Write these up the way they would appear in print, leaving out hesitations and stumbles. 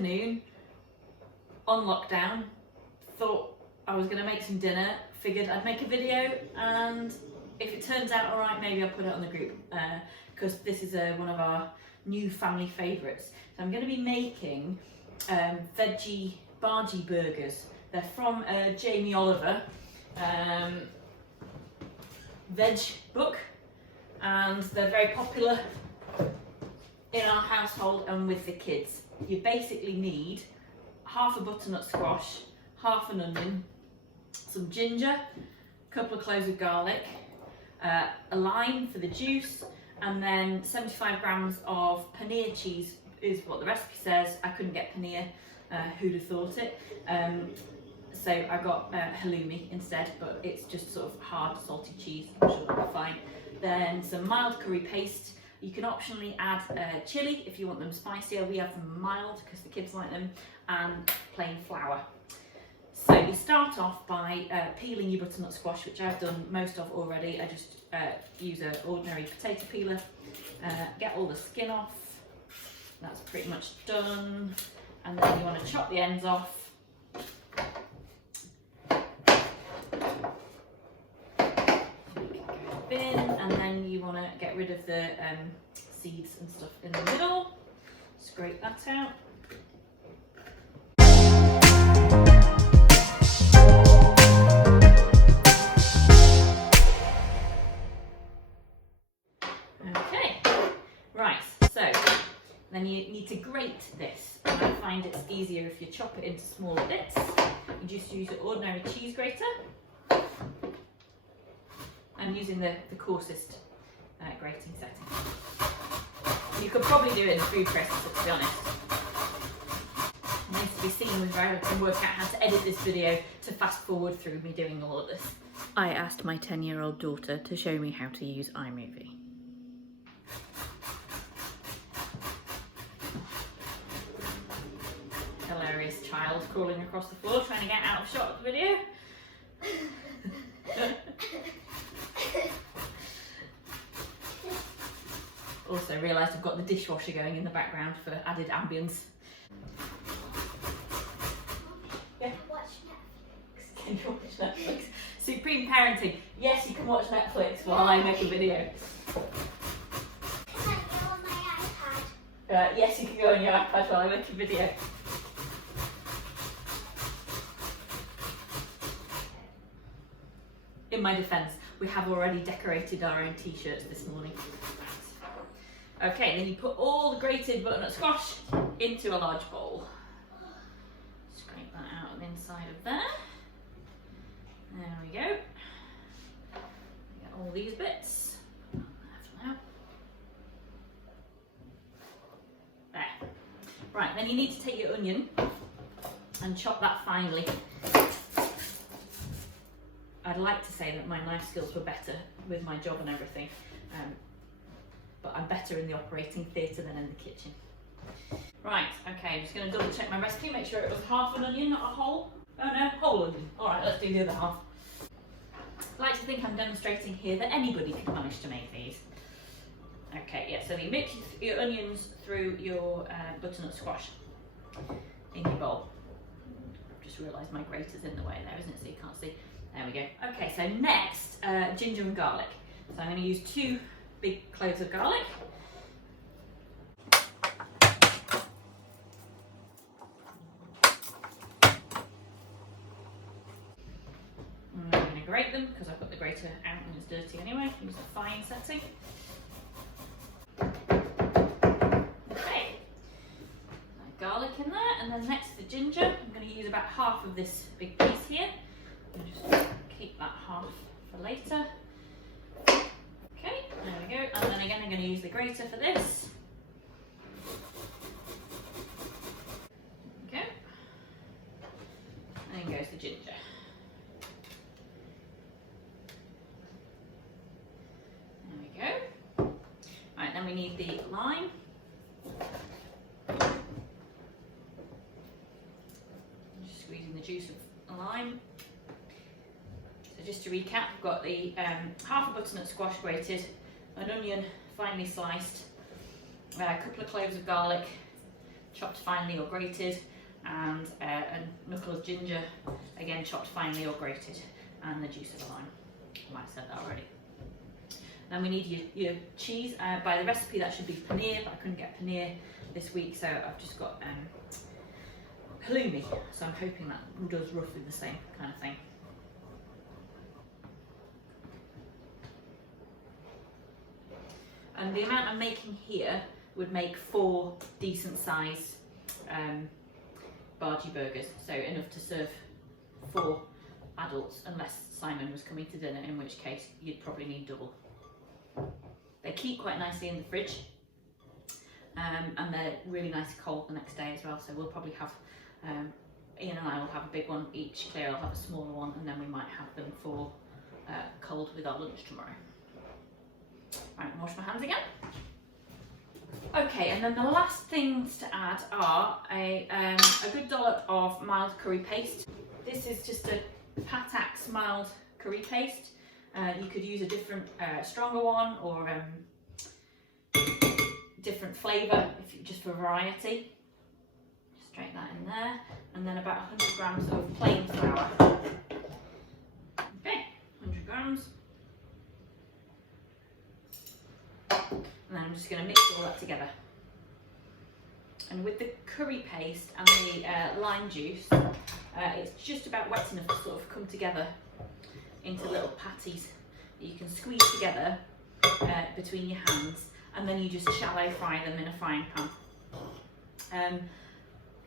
afternoon on lockdown, thought I was going to make some dinner, figured I'd make a video, and if it turns out alright, maybe I'll put it on the group, because this is one of our new family favourites. So I'm going to be making veggie bhaji burgers. They're from Jamie Oliver veg book, and they're very popular in our household and with the kids. You basically need half a butternut squash, half an onion, some ginger, a couple of cloves of garlic, a lime for the juice, and then 75 grams of paneer cheese is what the recipe says. I couldn't get paneer, who'd have thought it? So I got halloumi instead, but it's just sort of hard salty cheese. I'm sure that'll be fine. Then some mild curry paste. You can optionally add chilli if you want them spicier. We have them mild because the kids like them, and plain flour. So you start off by peeling your butternut squash, which I've done most of already. I just use an ordinary potato peeler. Get all the skin off. That's pretty much done. And then you want to chop the ends off. Bin, and then you want to get rid of the seeds and stuff in the middle. Scrape that out. Okay, right, so then you need to grate this, and I find it's easier if you chop it into smaller bits. You just use an ordinary cheese grater. I'm using the coarsest grating setting. You could probably do it in a food processor, to be honest. It needs to be seen whether I can work out how to edit this video to fast forward through me doing all of this. I asked my 10-year-old daughter to show me how to use iMovie. Hilarious child crawling across the floor trying to get out of shot of the video. Also realised I've got the dishwasher going in the background for added ambience. Yeah. Watch Netflix. Can you watch Netflix? Supreme parenting. Yes, you can watch Netflix while I make a video. Can I go on my iPad? Yes, you can go on your iPad while I make a video. In my defence, we have already decorated our own t-shirts this morning. Okay, then you put all the grated butternut squash into a large bowl. Scrape that out on the inside of there. There we go. Get all these bits. There. Right, then you need to take your onion and chop that finely. I'd like to say that my knife skills were better with my job and everything, but I'm better in the operating theatre than in the kitchen. Right, okay, I'm just going to double check my recipe, make sure it was half an onion, not a whole. Oh no, whole onion. Alright, let's do the other half. I like to think I'm demonstrating here that anybody can manage to make these. Okay, yeah, so you mix your onions through your butternut squash in your bowl. I've just realised my grater's in the way there, isn't it, so you can't see. There we go. Okay, so next, ginger and garlic. So I'm going to use 2 big cloves of garlic. And I'm going to grate them because I've got the grater out and it's dirty anyway. Use the fine setting. Okay, garlic in there, and then next the ginger. I'm going to use about half of this big piece here. I'll just keep that half for later. Okay, there we go. And then again, I'm going to use the grater for this. There we go. And then goes the ginger. There we go. Right, then we need the lime. Just squeezing the juice of lime. So just to recap, we've got the half a butternut squash grated, an onion finely sliced, a couple of cloves of garlic, chopped finely or grated, and a knuckle of ginger, again chopped finely or grated, and the juice of a lime. I might have said that already. Then we need your cheese. By the recipe that should be paneer, but I couldn't get paneer this week, so I've just got halloumi. So I'm hoping that does roughly the same kind of thing. And the amount I'm making here would make 4 decent sized bhaji burgers, so enough to serve 4 adults, unless Simon was coming to dinner, in which case you'd probably need double. They keep quite nicely in the fridge, and they're really nice cold the next day as well, so we'll probably have, Ian and I will have a big one each, Claire will have a smaller one, and then we might have them for cold with our lunch tomorrow. Right, wash my hands again. Okay, and then the last things to add are a good dollop of mild curry paste. This is just a Patak's mild curry paste. You could use a different, stronger one, or different flavour, just for variety. Straight that in there, and then about 100 grams of plain flour. Okay, 100 grams. And then I'm just going to mix all that together. And with the curry paste and the lime juice, it's just about wet enough to sort of come together into little patties that you can squeeze together between your hands, and then you just shallow fry them in a frying pan.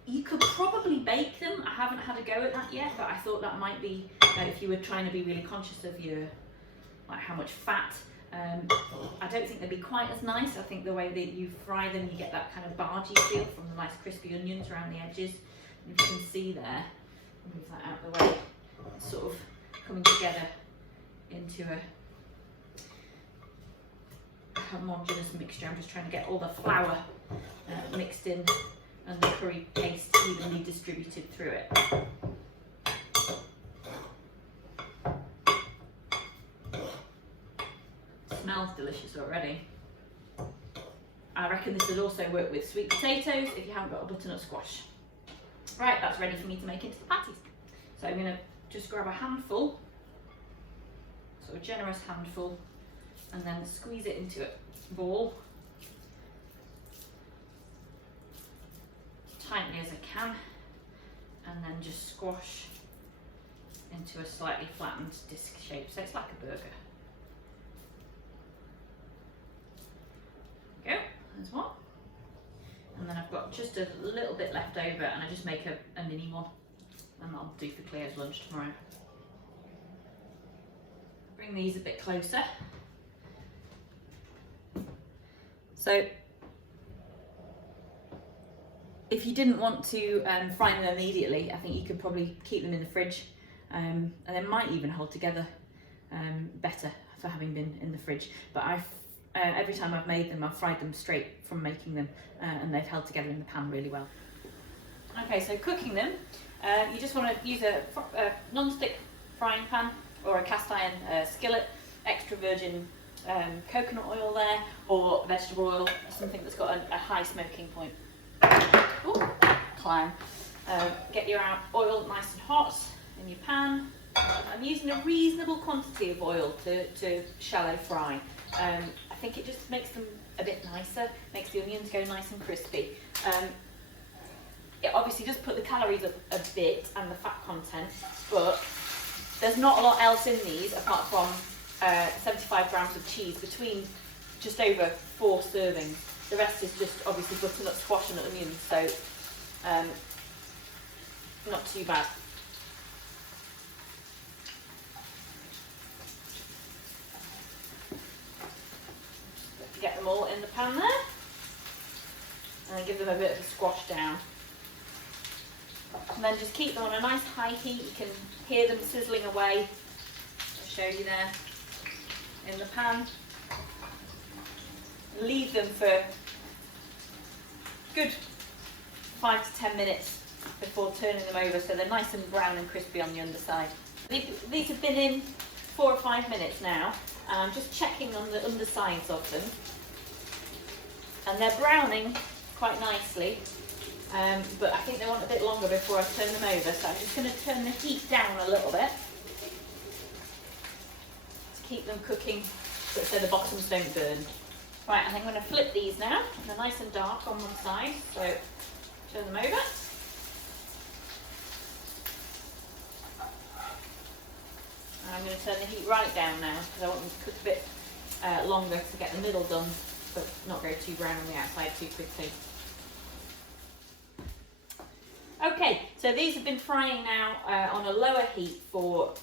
You could probably bake them. I haven't had a go at that yet, but I thought that might be, if you were trying to be really conscious of your, like how much fat. I don't think they'd be quite as nice. I think the way that you fry them, you get that kind of bhaji feel from the nice crispy onions around the edges. And if you can see there, move that out of the way, it's sort of coming together into a homogeneous mixture. I'm just trying to get all the flour mixed in and the curry paste evenly distributed through it. Smells delicious already. I reckon this would also work with sweet potatoes if you haven't got a butternut squash. Right, that's ready for me to make into the patties. So I'm going to just grab a handful, sort of generous handful, and then squeeze it into a ball, tightly as I can, and then just squash into a slightly flattened disc shape, so it's like a burger. Go, there's one. And then I've got just a little bit left over, and I just make a mini one, and that'll do for Claire's lunch tomorrow. Bring these a bit closer. So, if you didn't want to fry them immediately, I think you could probably keep them in the fridge, and they might even hold together better for having been in the fridge. But every time I've made them, I've fried them straight from making them, and they've held together in the pan really well. Okay, so cooking them, you just want to use a non-stick frying pan or a cast iron skillet, extra virgin coconut oil there, or vegetable oil, something that's got a high smoking point. Ooh, climb. Get your oil nice and hot in your pan. I'm using a reasonable quantity of oil to shallow fry. I think it just makes them a bit nicer, makes the onions go nice and crispy. It obviously does put the calories up a bit and the fat content, but there's not a lot else in these apart from 75 grams of cheese between just over 4 servings. The rest is just obviously butternut squash and onions, so not too bad. Get them all in the pan there, and then give them a bit of a squash down. And then just keep them on a nice high heat. You can hear them sizzling away. I'll show you there in the pan. Leave them for good 5 to 10 minutes before turning them over, so they're nice and brown and crispy on the underside. These have been in 4 or 5 minutes now, and I'm just checking on the undersides of them, and they're browning quite nicely. but I think they want a bit longer before I turn them over, so I'm just going to turn the heat down a little bit to keep them cooking so the bottoms don't burn. Right, and I'm going to flip these now. They're nice and dark on one side, so turn them over. And I'm going to turn the heat right down now because I want them to cook a bit longer to get the middle done, but not go too brown on the outside too quickly. Okay, so these have been frying now on a lower heat for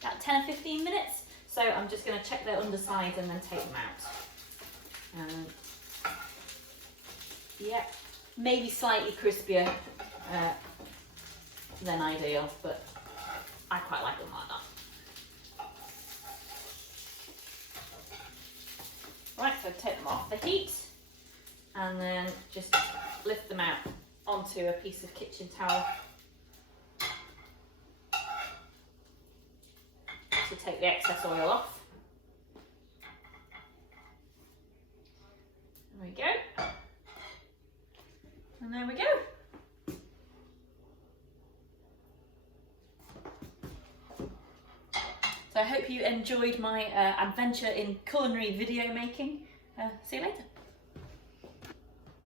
about 10 or 15 minutes. So I'm just going to check their undersides and then take them out. Yeah, maybe slightly crispier than ideal, but I quite like them like that. Right, so take them off the heat and then just lift them out onto a piece of kitchen towel to take the excess oil off. There we go. And there we go. So I hope you enjoyed my adventure in culinary video making. See you later.